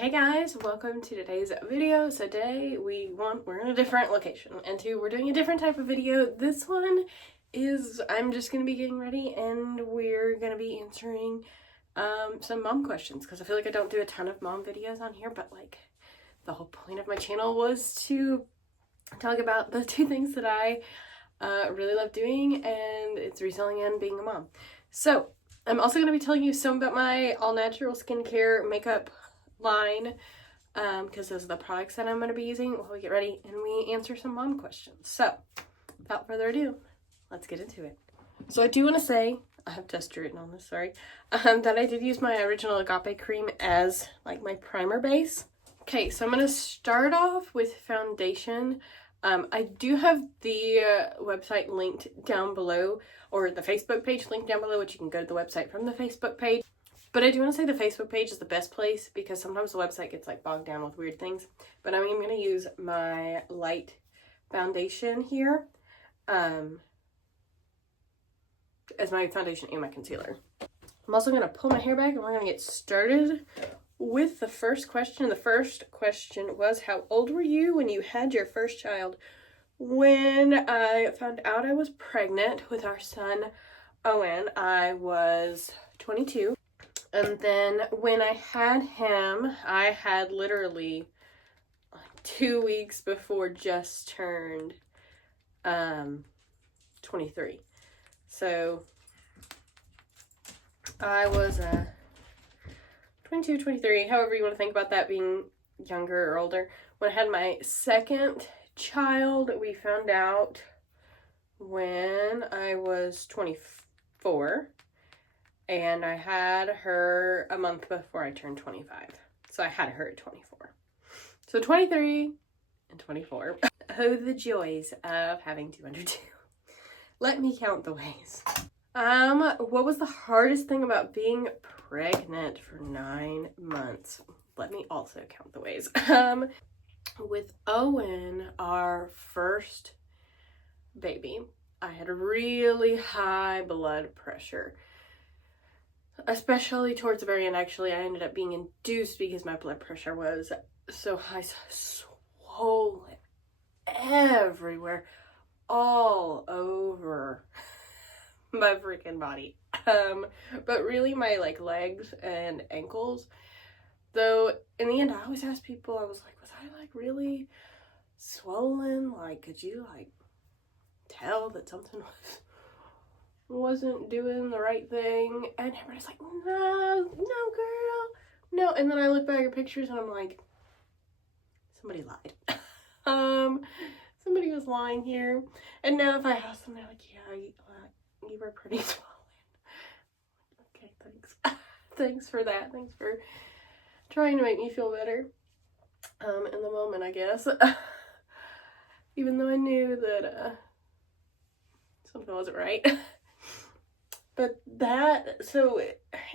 Hey guys, welcome to today's video. So today we're in a different location and we're doing a different type of video. This one is I'm just gonna be getting ready and we're gonna be answering some mom questions because I feel like I don't do a ton of mom videos on here, but like the whole point of my channel was to talk about the two things that I really love doing, and it's reselling and being a mom. So I'm also going to be telling you some about my all-natural skincare makeup line because those are the products that I'm going to be using while we get ready and we answer some mom questions. So without further ado, let's get into it. So I do want to say, I have tested written on this, sorry, that I did use my original Agape cream as like my primer base. Okay, so I'm going to start off with foundation. I do have the website linked down below, or the Facebook page linked down below, which you can go to the website from the Facebook page. But I do want to say the Facebook page is the best place because sometimes the website gets like bogged down with weird things. But I'm going to use my light foundation here as my foundation and my concealer. I'm also going to pull my hair back and we're going to get started with the first question. The first question was, how old were you when you had your first child? When I found out I was pregnant with our son, Owen, I was 22. And then when I had him, I had literally 2 weeks before just turned 23. So I was 22, 23, however you want to think about that, being younger or older. When I had my second child, we found out when I was 24, and I had her a month before I turned 25. So I had her at 24. So 23 and 24. Oh, the joys of having 2 under 2. Let me count the ways. What was the hardest thing about being pregnant for 9 months? Let me also count the ways. With Owen, our first baby, I had a really high blood pressure, especially towards the very end. Actually, I ended up being induced because my blood pressure was so high, so swollen everywhere, all over my freaking body. But really my like legs and ankles, though in the end I always ask people, I was like, was I like really swollen? Like, could you like tell that something wasn't doing the right thing? And everybody's like, no girl, no. And then I look back at pictures and I'm like, somebody lied. Somebody was lying here. And now if I ask them, they're like, yeah, you were pretty swollen. Okay, thanks. Thanks for that. Thanks for trying to make me feel better in the moment, I guess. Even though I knew that something wasn't right. But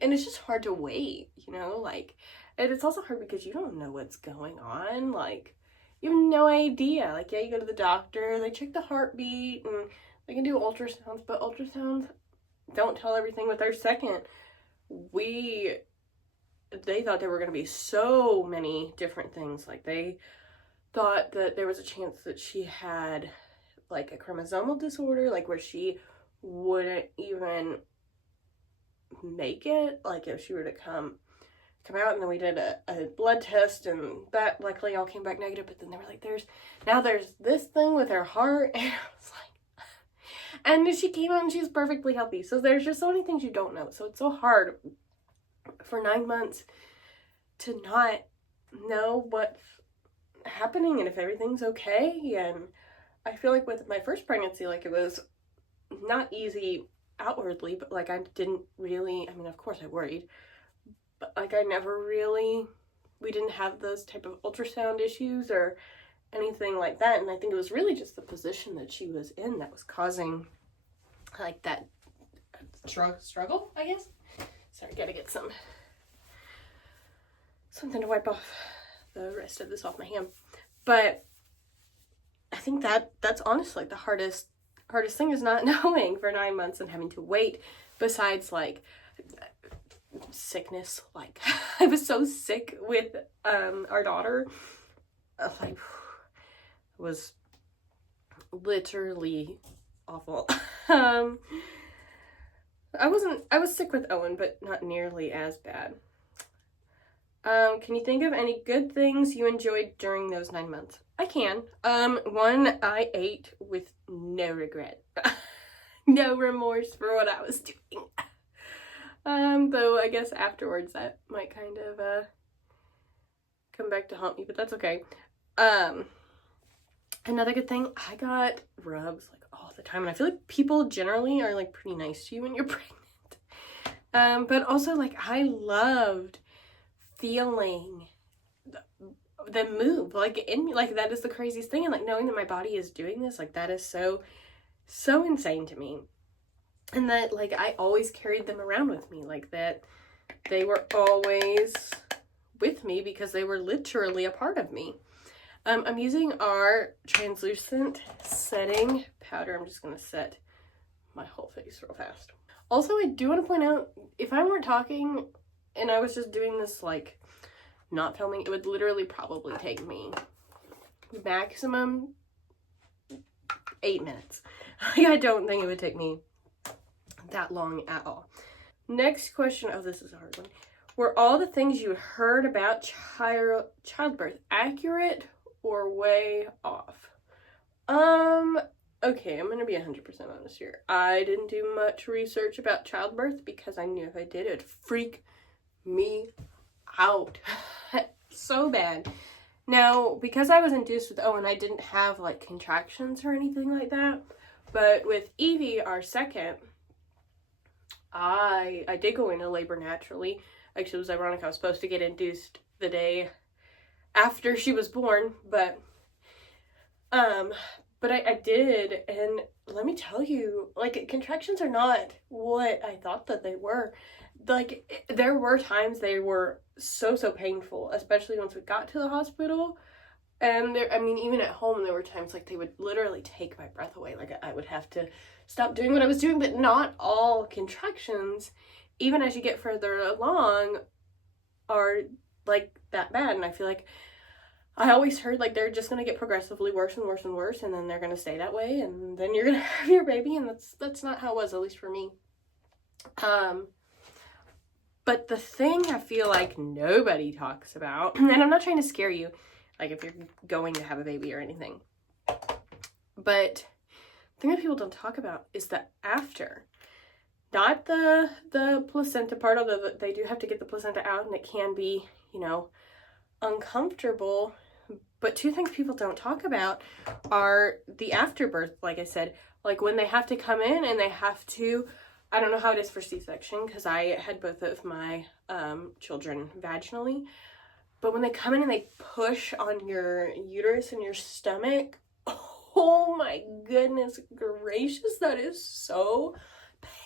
and it's just hard to wait, you know, like, and it's also hard because you don't know what's going on. Like, you have no idea. Like, yeah, you go to the doctor, they check the heartbeat, and they can do ultrasounds, but ultrasounds don't tell everything. With our second, they thought there were going to be so many different things. Like, they thought that there was a chance that she had like a chromosomal disorder, like where she wouldn't even make it, like if she were to come out. And then we did a blood test and that luckily all came back negative. But then they were like, there's this thing with her heart, and I was like, and she came out and she's perfectly healthy. So there's just so many things you don't know. So it's so hard for 9 months to not know what's happening and if everything's okay. And I feel like with my first pregnancy, like, it was not easy outwardly, but like I didn't really, I mean, of course I worried, but like we didn't have those type of ultrasound issues or anything like that. And I think it was really just the position that she was in that was causing like that struggle, I guess. Sorry, gotta get something to wipe off the rest of this off my hand. But I think that's honestly like the hardest thing, is not knowing for 9 months and having to wait, besides like sickness. Like, I was so sick with our daughter. Like, it was literally awful. I was sick with Owen, but not nearly as bad. Can you think of any good things you enjoyed during those 9 months? I can. One, I ate with no regret. No remorse for what I was doing. Though I guess afterwards that might kind of, come back to haunt me, but that's okay. Another good thing, I got rubs like all the time, and I feel like people generally are like pretty nice to you when you're pregnant. But also like I loved feeling the move like in me. Like that is the craziest thing, and like knowing that my body is doing this, like that is so insane to me. And that like I always carried them around with me, like that they were always with me because they were literally a part of me. I'm using our translucent setting powder. I'm just going to set my whole face real fast. Also, I do want to point out, if I weren't talking and I was just doing this, like, not filming, it would literally probably take me maximum 8 minutes. Like, I don't think it would take me that long at all. Next question. Oh, this is a hard one. Were all the things you heard about childbirth accurate or way off? Okay, I'm gonna be 100% honest here. I didn't do much research about childbirth because I knew if I did, it'd freak me out so bad. Now, because I was induced with Owen, I didn't have like contractions or anything like that. But with Evie, our second, I did go into labor naturally. Actually, it was ironic. I was supposed to get induced the day after she was born, but I did, and let me tell you, like, contractions are not what I thought that they were. Like, there were times they were so painful, especially once we got to the hospital. And there, I mean, even at home, there were times like they would literally take my breath away. Like I would have to stop doing what I was doing. But not all contractions, even as you get further along, are like that bad. And I feel like I always heard like they're just gonna get progressively worse and worse and worse, and then they're gonna stay that way, and then you're gonna have your baby. And that's not how it was, at least for me. But the thing I feel like nobody talks about, and I'm not trying to scare you, like if you're going to have a baby or anything, but the thing that people don't talk about is the after. Not the placenta part, although they do have to get the placenta out, and it can be, you know, uncomfortable. But two things people don't talk about are the afterbirth, like I said, like when they have to come in and they have to, I don't know how it is for C-section because I had both of my children vaginally, but when they come in and they push on your uterus and your stomach, oh my goodness gracious, that is so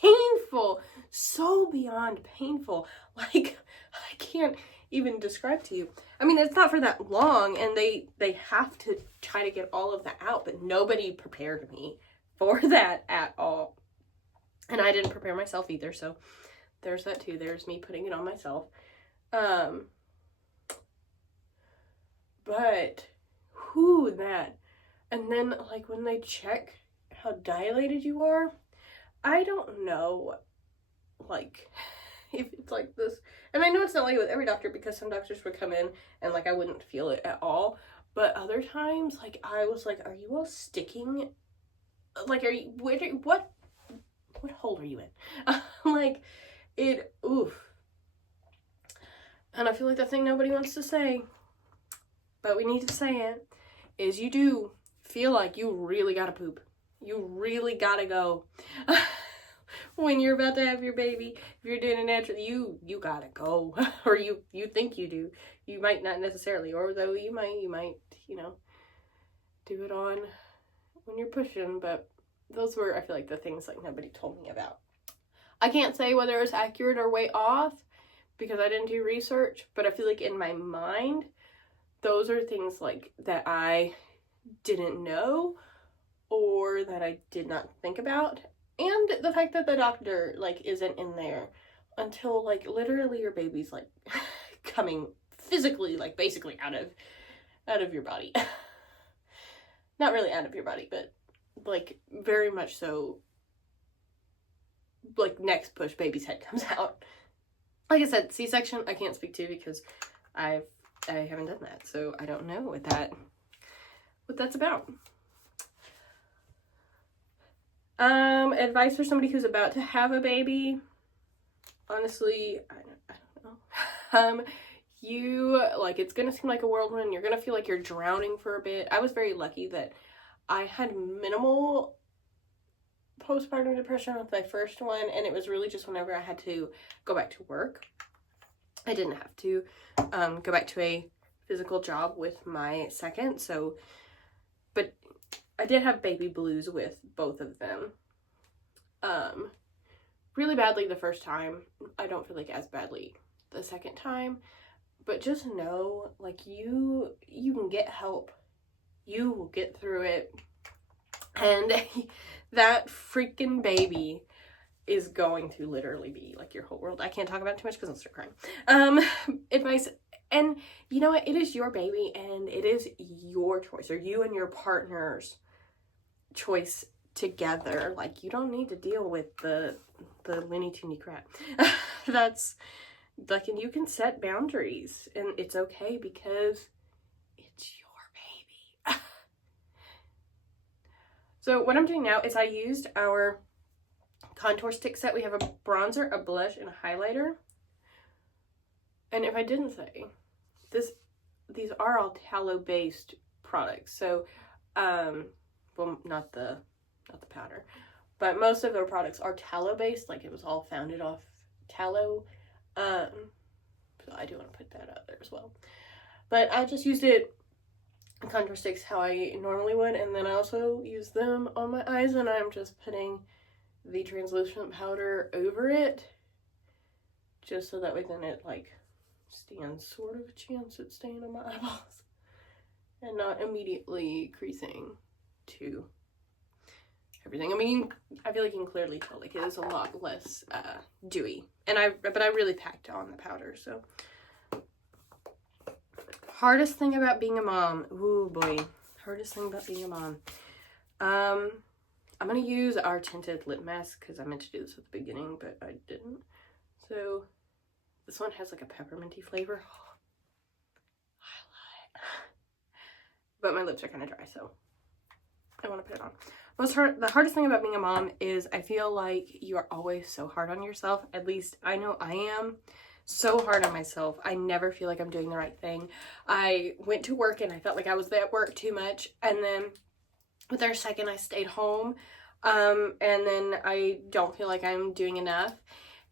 painful, so beyond painful. Like, I can't even describe to you. I mean, it's not for that long, and they have to try to get all of that out, but nobody prepared me for that at all. And I didn't prepare myself either, so there's that too. There's me putting it on myself. But that. And then like when they check how dilated you are, I don't know like if it's like this. And I know it's not like with every doctor, because some doctors would come in and like I wouldn't feel it at all. But other times, like I was like, are you all sticking? Like, are you, what hole are you in? Like, it, oof. And I feel like the thing nobody wants to say, but we need to say it, is you do feel like you really gotta poop. You really gotta go. When you're about to have your baby, if you're doing it naturally, you gotta go. Or you think you do. You might not necessarily, or though you might, you know, do it on when you're pushing, but those were, I feel like, the things like nobody told me about. I can't say whether it's accurate or way off because I didn't do research, but I feel like in my mind, those are things like that I didn't know or that I did not think about. And the fact that the doctor like isn't in there until like literally your baby's like coming physically, like basically out of your body. Not really out of your body, but like very much so, like next push, baby's head comes out. Like I said, C-section I can't speak to because I haven't done that, so I don't know what that's about. Advice for somebody who's about to have a baby. Honestly, I don't know. It's gonna seem like a whirlwind. You're gonna feel like you're drowning for a bit. I was very lucky that I had minimal postpartum depression with my first one, and it was really just whenever I had to go back to work. I didn't have to go back to a physical job with my second, but I did have baby blues with both of them. Really badly the first time. I don't feel like as badly the second time, but just know, like, you can get help. You will get through it. And that freaking baby is going to literally be like your whole world. I can't talk about it too much because I'll start crying. Advice, and you know what? It is your baby and it is your choice, or you and your partner's choice together. Like, you don't need to deal with the Looney Tuny crap. That's like, and you can set boundaries, and it's okay because it's your baby. So what I'm doing now is I used our contour stick set. We have a bronzer, a blush, and a highlighter. And if I didn't say, these are all tallow based products. So well, not the powder, but most of their products are tallow based. Like, it was all founded off tallow. So I do want to put that out there as well. But I just used contour sticks how I normally would, and then I also use them on my eyes, and I'm just putting the translucent powder over it, just so that way then it like stands sort of a chance at staying on my eyeballs and not immediately creasing to everything. I mean, I feel like you can clearly tell, like, it is a lot less dewy, but I really packed on the powder. So hardest thing about being a mom. Ooh boy, hardest thing about being a mom. I'm gonna use our tinted lip mask because I meant to do this at the beginning, but I didn't. So this one has like a pepperminty flavor. Oh, I love it. But my lips are kind of dry, so I want to put it on. The hardest thing about being a mom is I feel like you are always so hard on yourself. At least I know I am so hard on myself. I never feel like I'm doing the right thing. I went to work and I felt like I was at work too much, and then with our second I stayed home, and then I don't feel like I'm doing enough.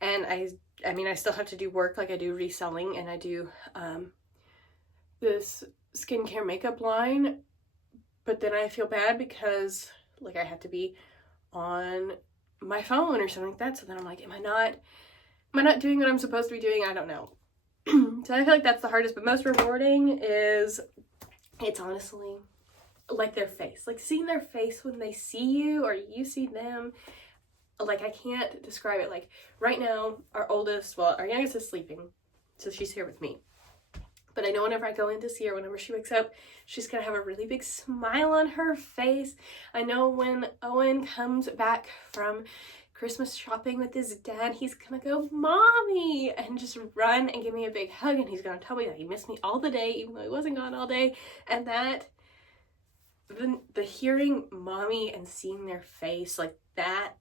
And I mean I still have to do work, like I do reselling, and I do this skincare makeup line, but then I feel bad because like I have to be on my phone or something like that. So then I'm like, am I not doing what I'm supposed to be doing? I don't know. So I feel like that's the hardest, but most rewarding is, it's honestly like their face, like seeing their face when they see you or you see them. Like, I can't describe it. Like, right now, our youngest is sleeping, so she's here with me. But I know whenever I go in to see her, whenever she wakes up, she's going to have a really big smile on her face. I know when Owen comes back from Christmas shopping with his dad, he's going to go, "Mommy," and just run and give me a big hug. And he's going to tell me that he missed me all the day, even though he wasn't gone all day. And that, the hearing mommy and seeing their face like that,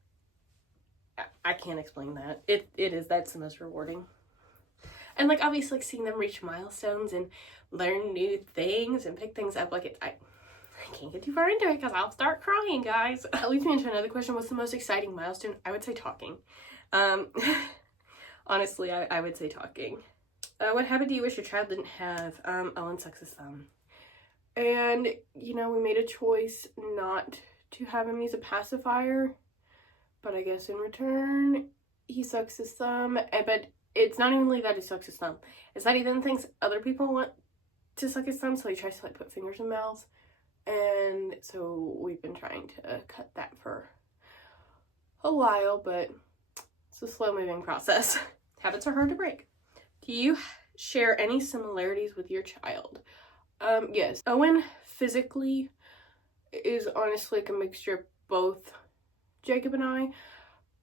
I can't explain that. That's the most rewarding. And like, obviously, like, seeing them reach milestones and learn new things and pick things up, like, I can't get too far into it because I'll start crying, guys. That leads me into another question. What's the most exciting milestone? I would say talking. Honestly, I would say talking. What habit do you wish your child didn't have? Owen sucks his thumb. And, you know, we made a choice not to have him use a pacifier, but I guess in return, he sucks his thumb. But it's not even like that he sucks his thumb. It's that he then thinks other people want to suck his thumb, so he tries to like put fingers in mouths. And so we've been trying to cut that for a while, but it's a slow moving process. Habits are hard to break. Do you share any similarities with your child? Yes. Owen physically is honestly like a mixture of both Jacob and I,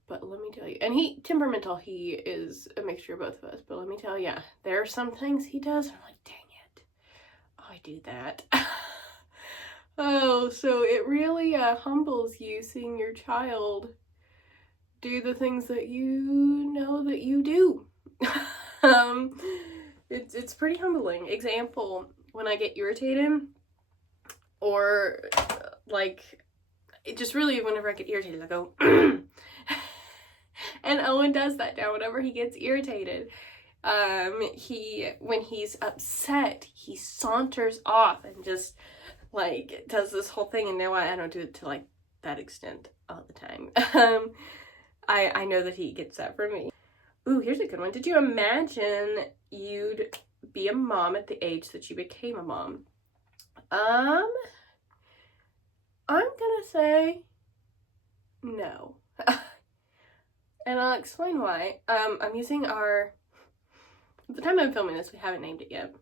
but let me tell you, and temperamental, he is a mixture of both of us, but let me tell you, there are some things he does, and I'm like, dang it, oh, I do that. Oh, so it really humbles you seeing your child do the things that you know that you do. It's pretty humbling. Example, when I get irritated, or like, it just really, whenever I get irritated, I go, and Owen does that now whenever he gets irritated. When he's upset, he saunters off and just like does this whole thing, and now I don't do it to like that extent all the time. I know that he gets that from me. Ooh, here's a good one. Did you imagine you'd be a mom at the age that you became a mom? I'm gonna say no. And I'll explain why. I'm using at the time I'm filming this, we haven't named it yet.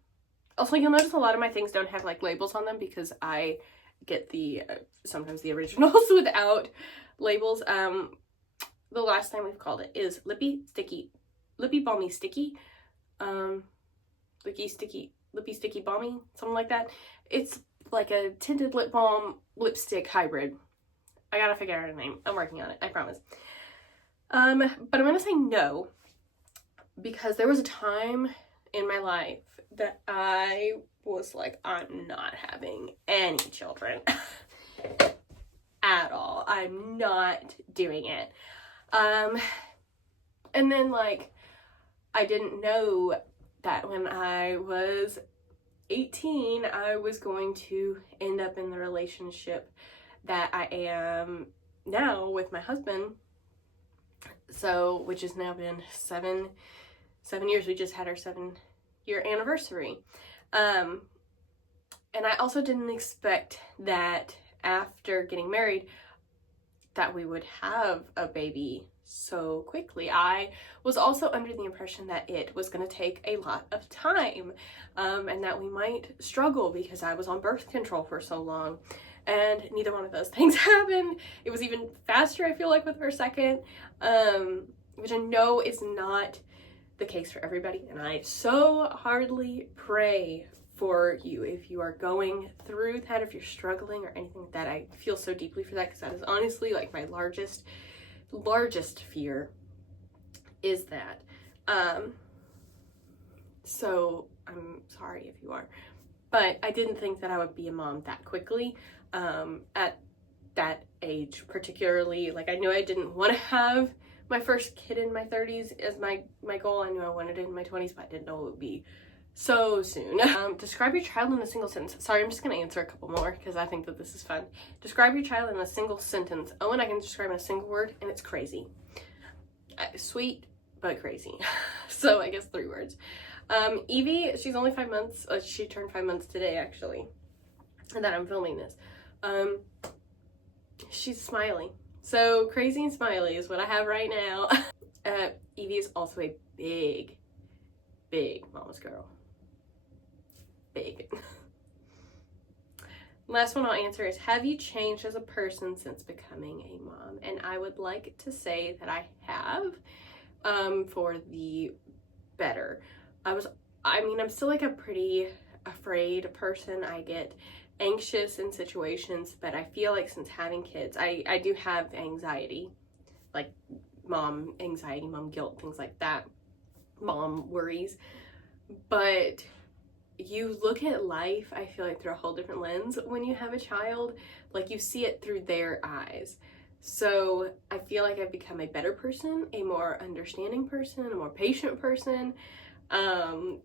Also, you'll notice a lot of my things don't have like labels on them because I get sometimes the originals without labels. The last time we've called it is Lippy Balmy Sticky. Lippy Sticky Balmy, something like that. It's like a tinted lip balm lipstick hybrid. I gotta figure out a name. I'm working on it, I promise. But I'm gonna say no, because there was a time in my life that I was like, I'm not having any children at all. I'm not doing it. And then like, I didn't know that when I was 18, I was going to end up in the relationship that I am now with my husband. So, which has now been seven years. We just had our 7-year anniversary. And I also didn't expect that after getting married that we would have a baby so quickly. I was also under the impression that it was going to take a lot of time, and that we might struggle because I was on birth control for so long, and neither one of those things happened. It was even faster, I feel like, with our second, which I know is not the case for everybody, and I so heartily pray for you if you are going through that, if you're struggling or anything like that. I feel so deeply for that, because that is honestly like my largest fear is that. So I'm sorry if you are, but I didn't think that I would be a mom that quickly, at that age particularly. Like, I knew I didn't want to have my first kid in my 30s as my goal. I knew I wanted it in my 20s, but I didn't know it would be so soon. Describe your child in a single sentence. Sorry, I'm just gonna answer a couple more because I think that this is fun. Describe your child in a single sentence. Oh, and I can describe in a single word, and it's crazy. Sweet, but crazy. So I guess 3 words. Evie, she's only 5 months. She turned 5 months today, actually, and that I'm filming this. She's smiley. So crazy and smiley is what I have right now. Evie is also a big mama's girl. Big. Last one I'll answer is, have you changed as a person since becoming a mom? And I would like to say that I have, for the better. I'm still like a pretty afraid person. I get anxious in situations, but I feel like since having kids, I do have anxiety, like mom anxiety, mom guilt, things like that, mom worries. But you look at life, I feel like, through a whole different lens when you have a child. Like, you see it through their eyes. So I feel like I've become a better person, a more understanding person, a more patient person,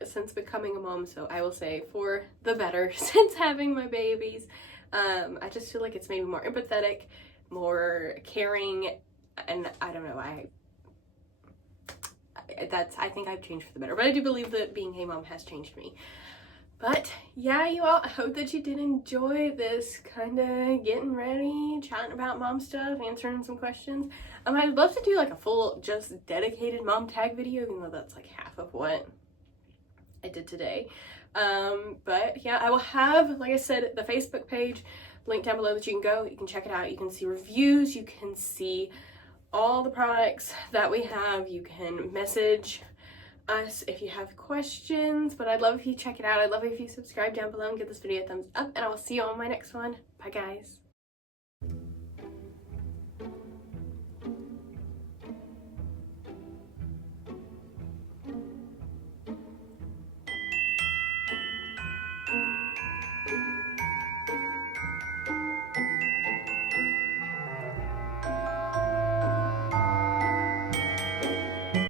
since becoming a mom. So I will say for the better since having my babies. I just feel like it's made me more empathetic, more caring, and I don't know, I think I've changed for the better. But I do believe that being a mom has changed me. But yeah, you all, I hope that you did enjoy this kind of getting ready, chatting about mom stuff, answering some questions. I'd love to do like a full just dedicated mom tag video, even though that's like half of what I did today. But yeah, I will have, like I said, the Facebook page linked down below that you can go, you can check it out, you can see reviews, you can see all the products that we have, you can message us if you have questions. But I'd love if you check it out. I'd love if you subscribe down below and give this video a thumbs up, and I will see you on my next one. Bye guys.